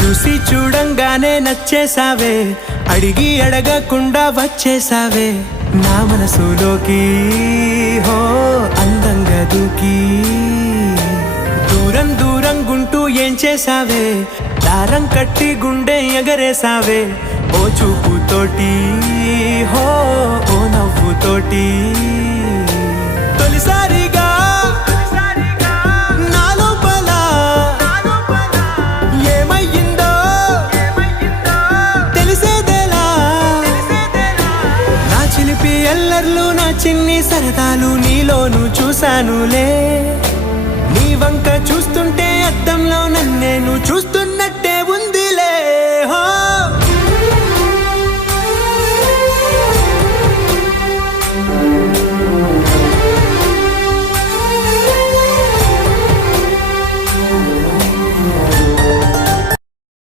చూసి చూడంగానే నచ్చేసావే, అడిగి అడగకుండా వచ్చేసావే నా మనసులోకి. హో అందంగా దూకి దూరం దూరం గుంటూ ఏం చేసావే, దారం కట్టి గుండె ఎగరేసావే ఓ చూపుతోటి. హో ఓ నవ్వుతోటి తొలిసారిగా నా లోపల ఏమయ్యిందో తెలిసేదేలా. నా చిలిపి ఎల్లర్లు నా చిన్ని సరదాలు నీలోను చూశానులే. నీ వంక చూస్తుంటే అద్దంలో నన్నేను చూస్తూ